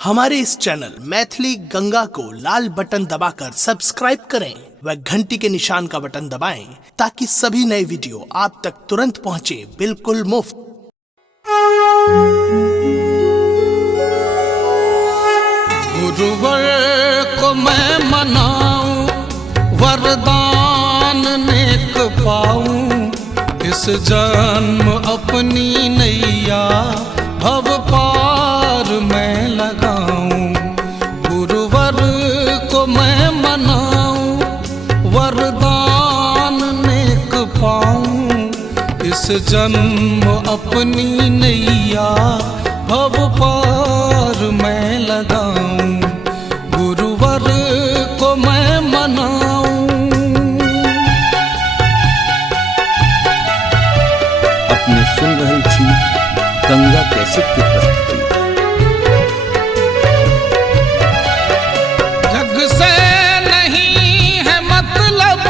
हमारे इस चैनल मैथिली गंगा को लाल बटन दबाकर सब्सक्राइब करें व घंटी के निशान का बटन दबाएं ताकि सभी नए वीडियो आप तक तुरंत पहुंचे बिल्कुल मुफ्त। गुरुवर को मैं मनाऊं, वरदान नेक पाऊं, इस जन्म अपनी नैया भव पार मैं लगाऊं। गुरुवर को मैं मनाऊं, वरदान नेक पाऊं, इस जन्म अपनी नैया भव पार मैं लगाऊं। गुरुवर को मैं मनाऊं। अपने सुन रहल छी गंगा कैसेट की प्रस्तुति। जग से नहीं है मतलब,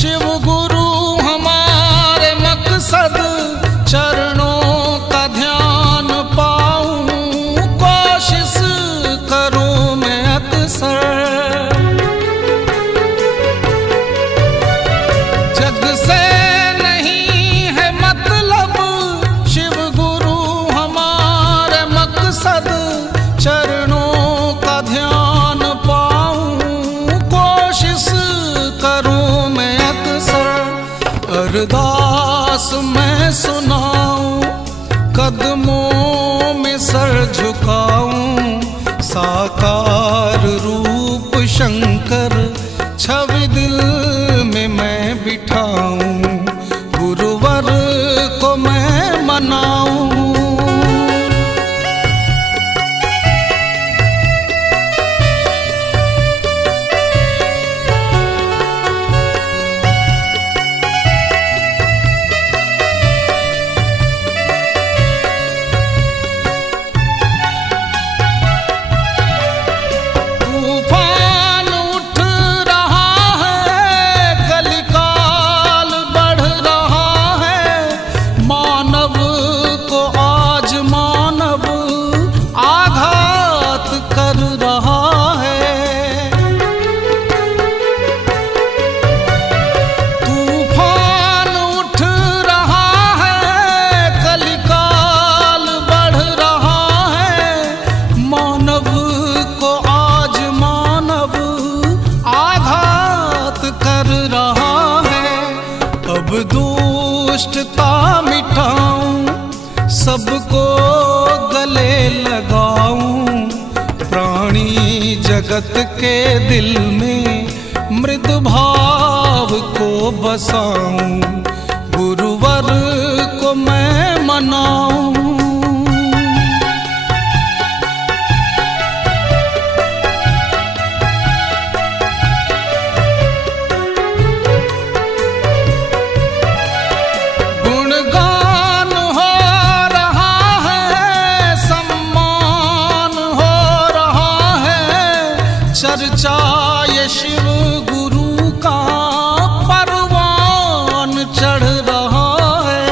शिव गुरु हमारे मकसद, चरणों का ध्यान पाऊं, कोशिश करूं मैं अक्सर। जग से नहीं है मतलब, शिव गुरु हमारे मकसद, चरणों का ध्यान पाऊं, कोशिश करूं मैं अक्सर। अरदास मैं सुनाऊं, कदमों में सर झुकाऊं, साकार रूप शंकर छवि दिल में मैं बिठाऊं। गुरुवर को मैं मनाऊं। तूफान उठ रहा है, कलिकाल बढ़ रहा है, मानव को आज मानव आघात कर रहा है। तूफान उठ रहा है, कलिकाल बढ़ रहा है, मानव को आज मानव आघात कर रहा है। अब दुष्टता मिटाऊं, सबको गले लगाऊं, प्राणी जगत के दिल में मृद भाव को बसाऊं। गुरुवर को मैं मनाऊं। गुणगान हो रहा है, सम्मान हो रहा है, चर्चा ये शिव गुरु का परवान चढ़ रहा है।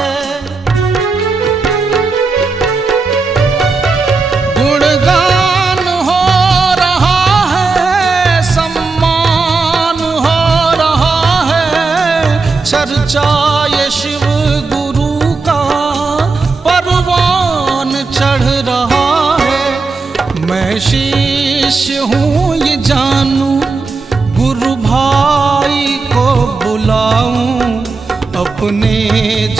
गुणगान हो रहा है, सम्मान हो रहा है, चर्चा ये शिव गुरु का परवान चढ़ रहा है। मैं शिष्य हूँ ये जानूं, गुरु भाई को बुलाऊं, अपने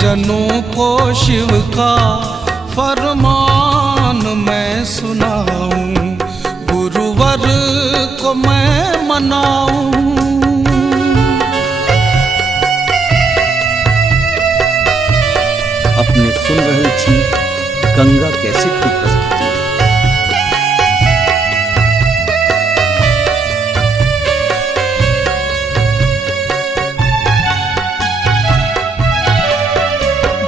जनों को शिव का फरमान मैं सुनाऊं। गुरुवर को मैं मनाऊं। अपने सुन रहल छी गंगा कैसेट की प्रस्तुति।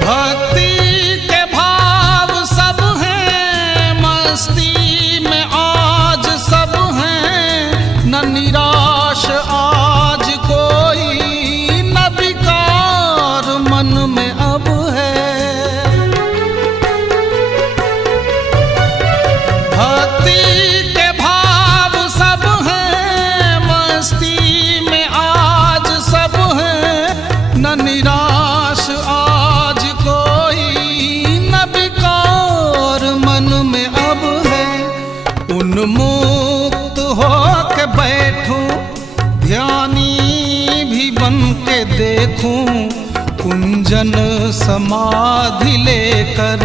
भक्ति के भाव सब हैं, मस्ती में आज सब हैं, न निराश आज कोई, न विकार मन में अब है। उन्मुक्त हो के बैठूं, ध्यानी भी बन के देखूं, कुंजन समाधि लेकर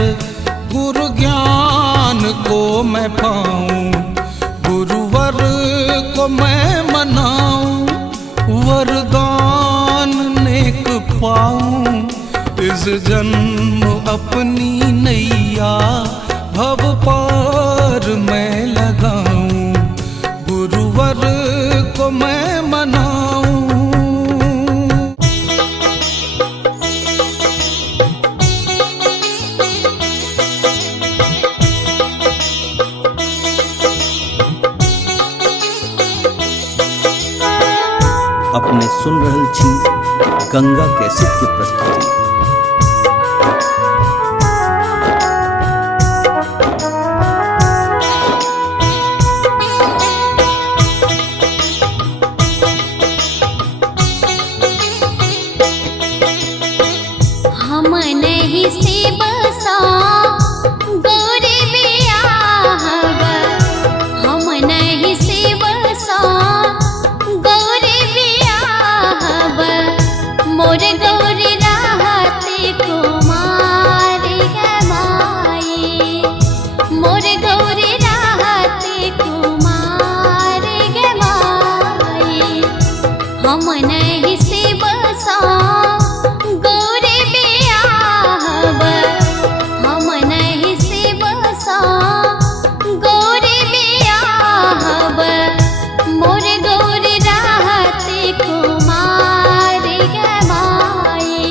गुरु ज्ञान को मैं पाऊं, गुरुवर को मैं मनाऊं, वरदान नेक पाऊं, इस जन्म अपनी नैया भव पार मैं लगाऊं, गुरुवर को मैं मनाऊं। अपने सुन रहल छी गंगा कैसेट के प्रस्तुति। हम नहीं से बसा गौरी बियाहब, हम नहीं से बसा गौरी बियाहब, मोर गौरी रहते कुमार गमाए, मोर गौरी रहते कुमार गमाए, हम नहीं से बसा गौरी बियाहब, हम नहीं से बसा गौरी बियाहब, मोर गौरी रहते कुमार गमाए,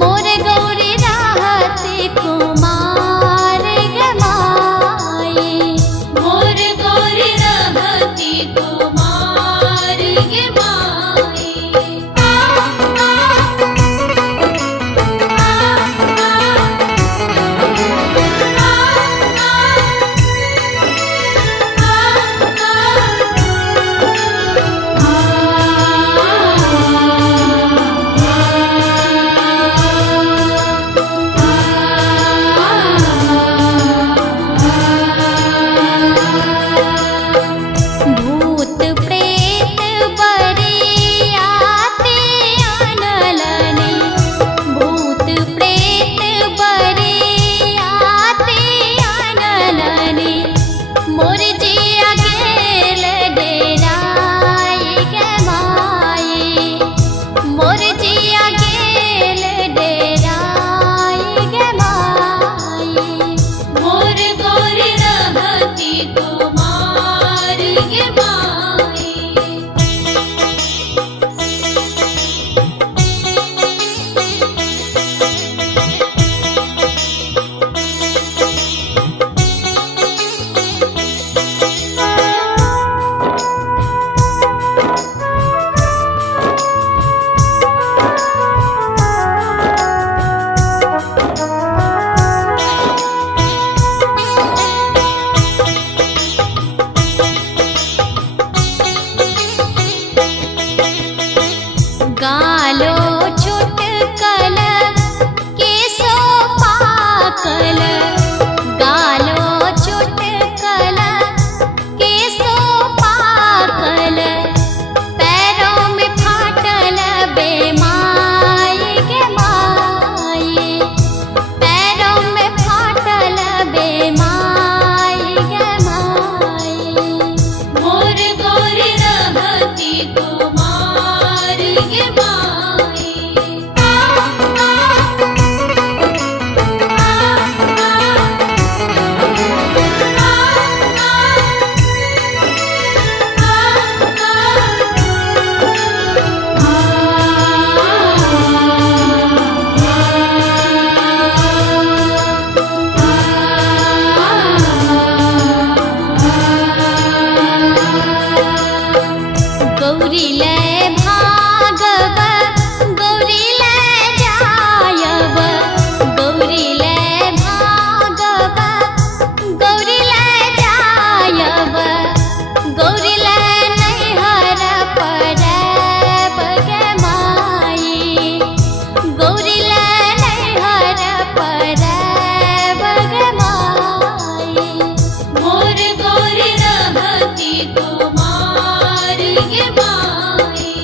मोर गौरी रहते कुमार गमाए, मोर गौरी रहते कुमार गमाए। गे माई।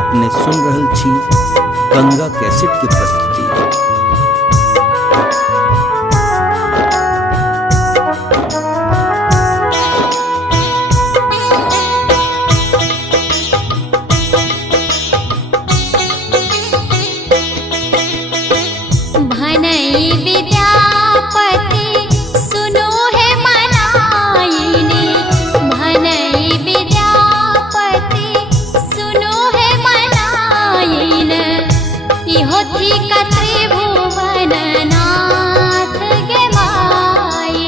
अपने सुन रहल छी गंगा कैसेट की प्रस्तुति। भनई विद्यापति सुनो है मनाइने, भनई विद्यापति सुनो है मनाइने। इहो थी का त्रिभुवन नाथ गे माई,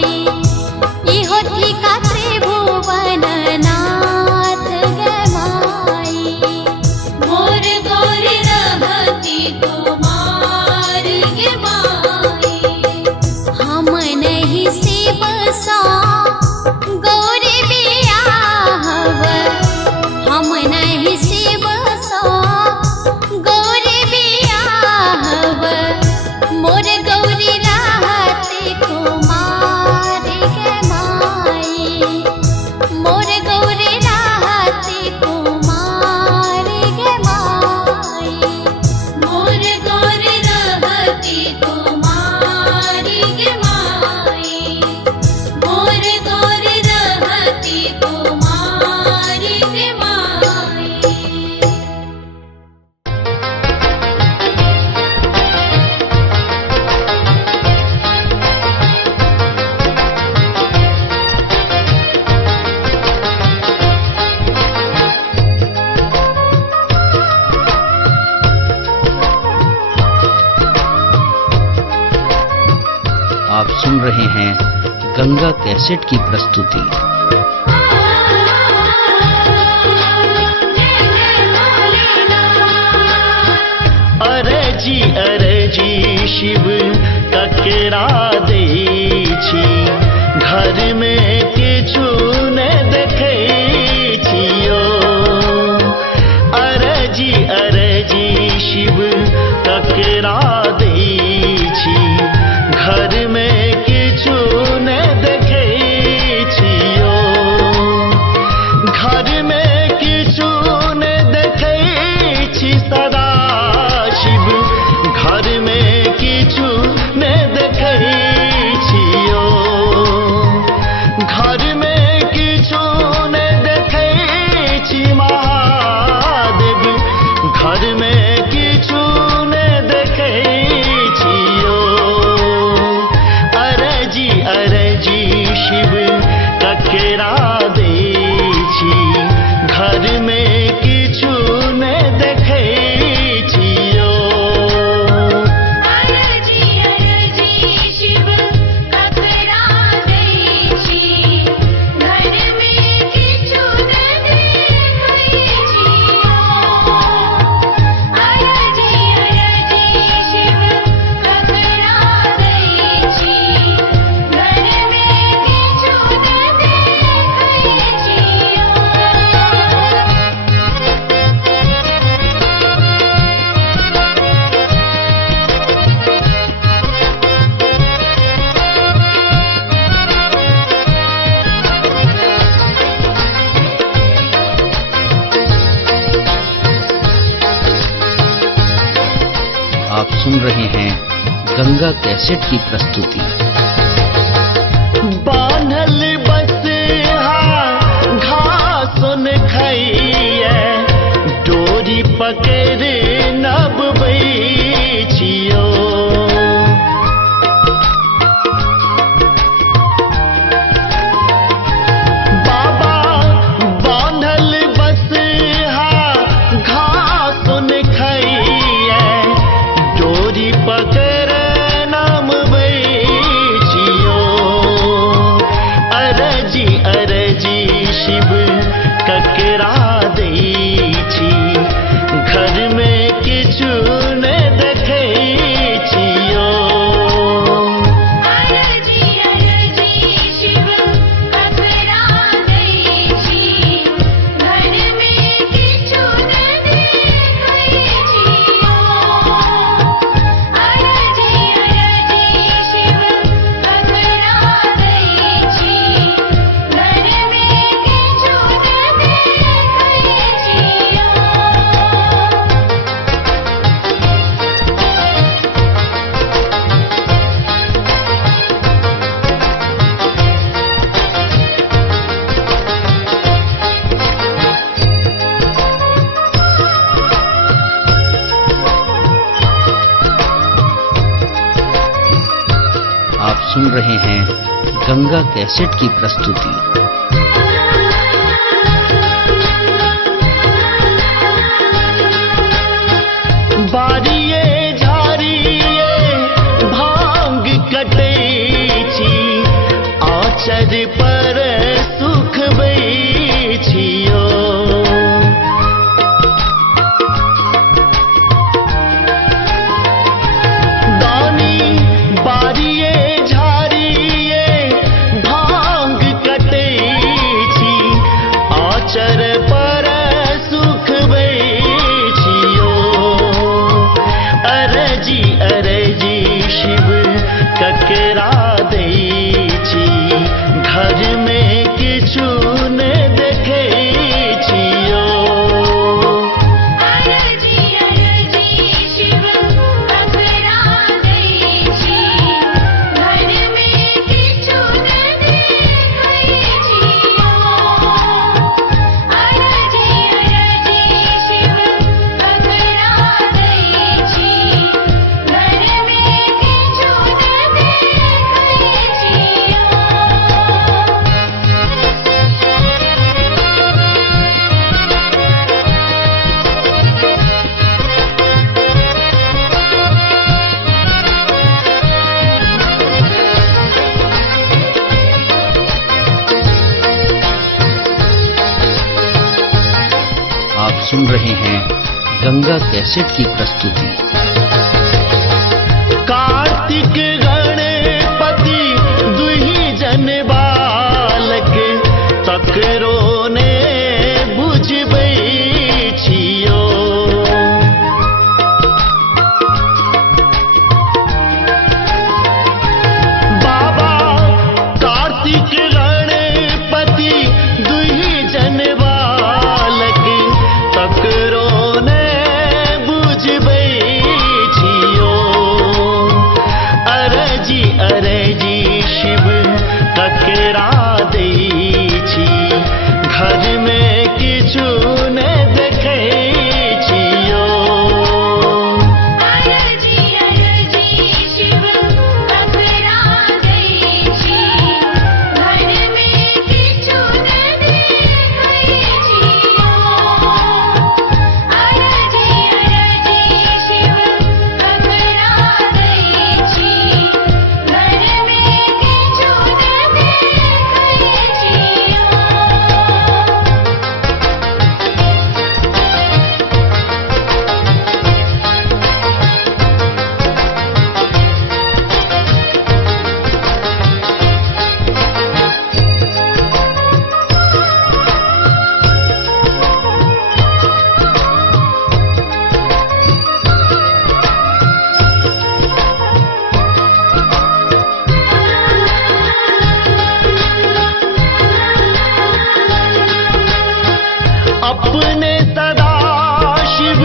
इहो थी का त्रिभुवन नाथ गे माई। मोर गौर रहती कुमार गे माई, हम नहीं शिव सा गौर बियाहव, हम नहीं शिव सा गौर बियाहव। मोर गौरी रहती कुमार गे माई, मोर गौरी रहती कुमार गे माई। मोर गौरी रहती कुमार गे माई, मोर गौरी रहती कुमार गे माई। आप सुन रहे हैं गंगा कैसेट की प्रस्तुति। अरे जी शिव ककरा दै छी, घर में किछु ने देखै छियो। अरे जी शिव ककरा दै छी, घर में किछु ने देखै छियो। घर में किछु ने देखै छी सदा शिव, घर में किछु ने देखै छियो। घर में किछु ने देखै छी महादेव, घर में किछु ने देखै छियो। अरे जी शिव ककरा दै छी, घर में किछु ने देखै छियो। अरे जी शिव ककरा दै छी, घर में किछु ने देखै छियो। अरे जी शिव ककरा दै छी, घर में किछु ने देखै छियो। आप सुन रहे हैं गंगा कैसेट की प्रस्तुति। बान्हल बसहा घास न खाइए, डोरी पकड़ नबबै छियो। बाबा बान्हल बसहा घास न खाइए, डोरी पकड़ नबबै छियो। अरे जी शिव ककरा दै छी, घर में किछु ने देखै छियो। अरे जी शिव ककरा दै छी, घर में किछु ने देखै सुन रहे हैं गंगा कैसेट की प्रस्तुति। बारिये झारिये भांग कटैछि, आचर पर सुख बैछियो। दानी बारिये झारिये भांग कटैछि, आचर पर सुख बैछियो। अरजी अरजी शिव ककरा दैछि, घर में किछु ने देखै छियो। अरजी अरजी शिव ककरा दैछि, घर में किछु न देखै छियो। अरजी अरजी शिव ककरा दैछि, घर में किछु न देखै छियो। आप सुन रहे हैं गंगा कैसेट की प्रस्तुति। कार्तिक गणपति दुहि जन बालक, तकरो ने बुझबै छियो। बाबा कार्तिक गणपति दुहि जन बालक, तकरो ने बुझबै छियो। अरजी अरजी शिव ककरा दैछि, घर में किछु ने देखै छियो। अरजी अरजी शिव ककरा दैछि, घर में किछु न देखै छियो। अरजी अरजी शिव ककरा दैछि, घर में किछु न देखै छियो। अपने सदा शिव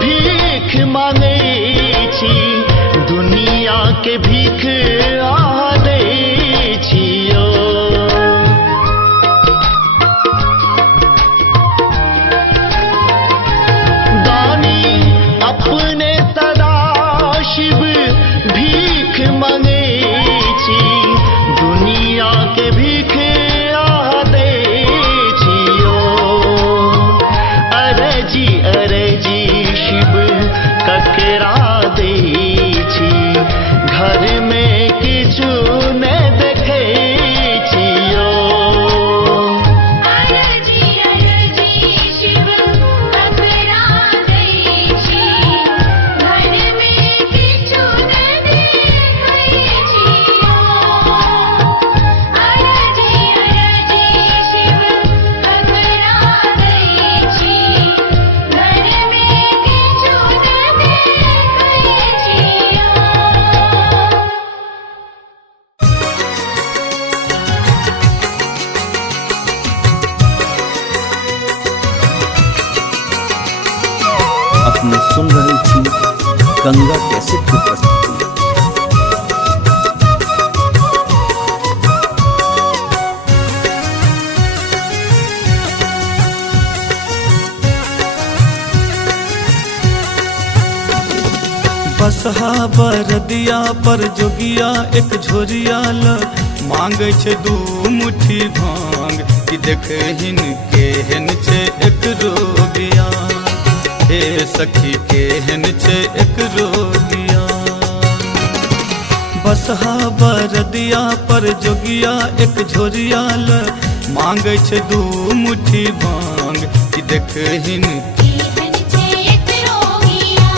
भीख मांगै छी, दुनिया के भीख आह दै छियो। दानी अपने सदा शिव भीख मांगै छी, दुनिया के भीख आह दै छियो। अरजी अरजी शिव ककरा दैछि, घर में किछु ने देखै छियो। अरजी अरजी शिव ककरा दैछि, घर में किछु न देखै छियो। अरजी अरजी शिव ककरा दैछि, घर में किछु न देखै छियो। अपने सुन रहे छी गंगा कैसेट की प्रस्तुति। बसहा बरदिया पर जोगिया एक झोरिया ल मांगे छे दू मुट्ठी भांग कि देखहिन केहन छे एक रोगिया हे सखी केहन छे एक रोगिया। बसहा बरदिया पर जोगिया एक झोरिया ल मांगे छे दू मुट्ठी भांग कि देखहिन केहन छे एक रोगिया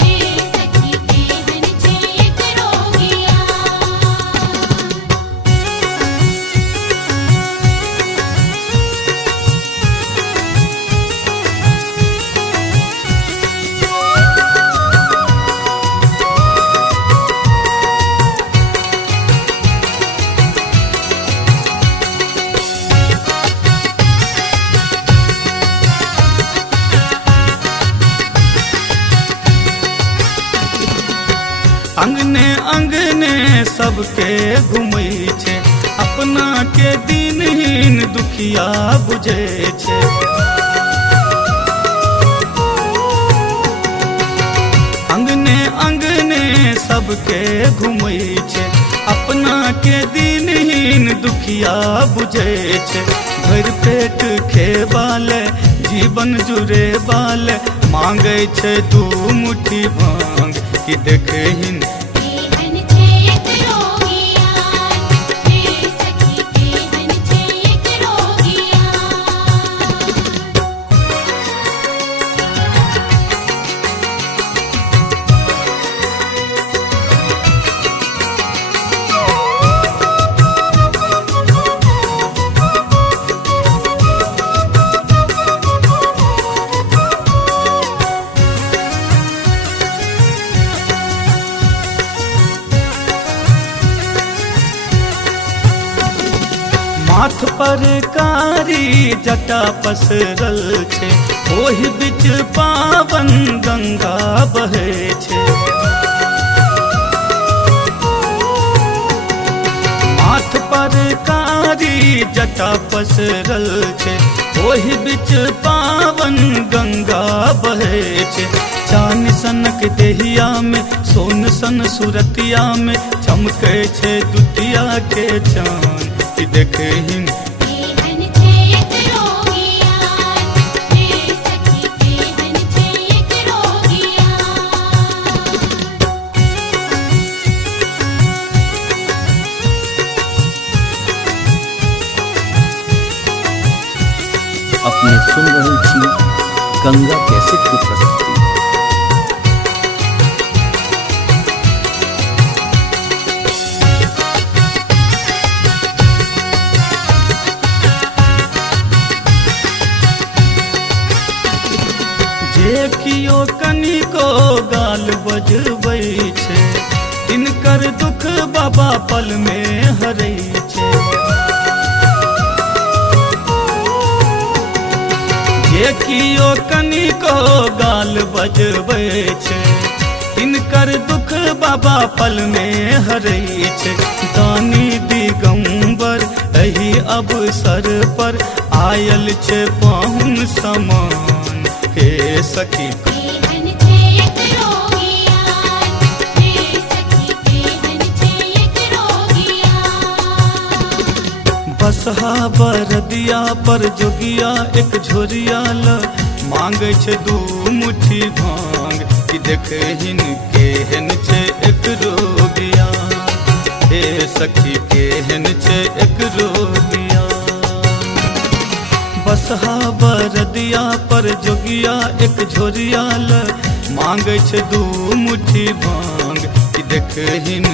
हे सखी केहन छे एक रोगिया। अंगने अंगने सबके घुमै छे अपना के दिनहीन दुखिया बुझे छे। अंगने अंगने सबके घुमै छे अपना के दिनहीन दुखिया बुझे छे। भर पेट खेबाले जीवन जुरे बाले मांगे छे दू मुट्ठी भांग कि देखहिन केहन छे एक रोगिया हे सखी केहन छे एक रोगिया। माथ पर कारी जटा पसरल छे ओहि बीच पावन गंगा बहे छे। माथ पर कारी जटा पसरल छे ओहि बीच पावन गंगा बहे छे। चान सनक देहिया में सोन सन सुरतिया में चमके छे दुतिया के चान कि देखहिन केहन छे एक रोगिया हे सखी केहन छे एक रोगिया। अपने सुन रहल छी गंगा कैसेट की प्रस्तुति। जे कियो कनिको गाल बजबै छे तिनकर दुख बाबा पल में हरै छे। जे कियो कनिको गाल बजबै छे तिनकर दुख बाबा पल में हरै छे। दानी दिगंबर एही अवसर पर आयल छे पाहुन समान हे सखी केहन छे एक रोगिया हे सखी केहन छे एक रोगिया। बसहा बरदिया पर जोगिया एक झोरिया ल मांगे छे दू मुट्ठी भांग कि देखहिन केहन छे एक रोगिया हे सखी केहन छे एक रोगिया। बसहा बरदिया पर जोगिया एक झोरिया ल मांगे छे दू मुट्ठी भांग कि देखहिन